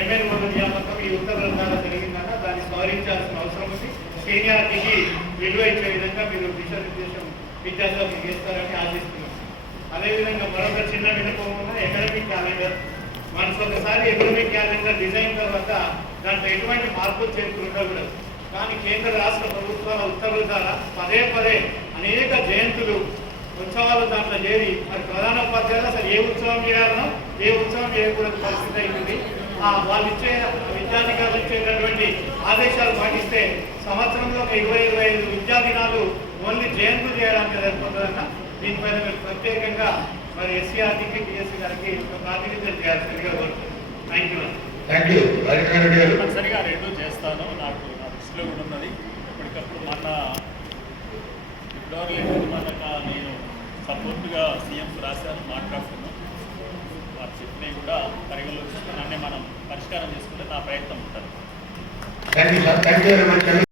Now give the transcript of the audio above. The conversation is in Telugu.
ఏమైనా మన నియామకం ఈ ఉత్తర్వుల ద్వారా జరిగిందన్న దాన్ని సవరించాల్సిన అవసరం ఉంది. సీనియారిటీకి విలువ ఇచ్చే విధంగా మీరు దిశానిర్దేశం విద్యార్థులకు చేస్తారని ఆశిస్తున్నాం. అదేవిధంగా మరొక చిన్న వినపం ఉన్న ఎకడమిక్ క్యాలెండర్. మనసు ఒకసారి ఎకడమిక్ క్యాలెండర్ డిజైన్ తర్వాత దాంట్లో ఎటువంటి మార్పులు చేర్పులు ఉండకూడదు కానీ కేంద్ర రాష్ట్ర ప్రభుత్వాల ఉత్తర్వుల ద్వారా పదే పదే అనేక జయంతులు ఉత్సవాలు దాంట్లో చేరి మరి ప్రధాన ఉపాధ్యాయులు అసలు ఏ ఉత్సవం చేయాలనో ఏ ఉత్సవం చేయకూడదు పరిస్థితి అయింది వాళ్ళు ఇచ్చే విద్యాధికారులు ఇచ్చేటటువంటి ఆదేశాలు పాటిస్తే సంవత్సరంలో ఒక ఇరవై ఇరవై ఐదు విద్యా దినాలు ఓన్లీ జయంతులు చేయడానికి సరిపోతుందన్న దీనిపైన మీరు ప్రత్యేకంగా మరి ఎస్సీఆర్టీకి డిఎస్సీ గారికి ఒక ప్రాతినిధ్యం చేయాల్సిందిగా కోరుతున్నాను. థ్యాంక్ యూ థ్యాంక్ యూ తప్పనిసరిగా రెండు చేస్తాను. నాకు నా దృష్టిలో కూడా ఉన్నది. ఎప్పటికప్పుడు మన ఫిబ్రవరి మనక నేను సపోర్ట్గా సీఎం రాశాను మాట్లాడుతున్నాను. వారు చెప్పినవి కూడా పరిగణలోకి మనం పరిష్కారం చేసుకునే నా ప్రయత్నం ఉంటుంది.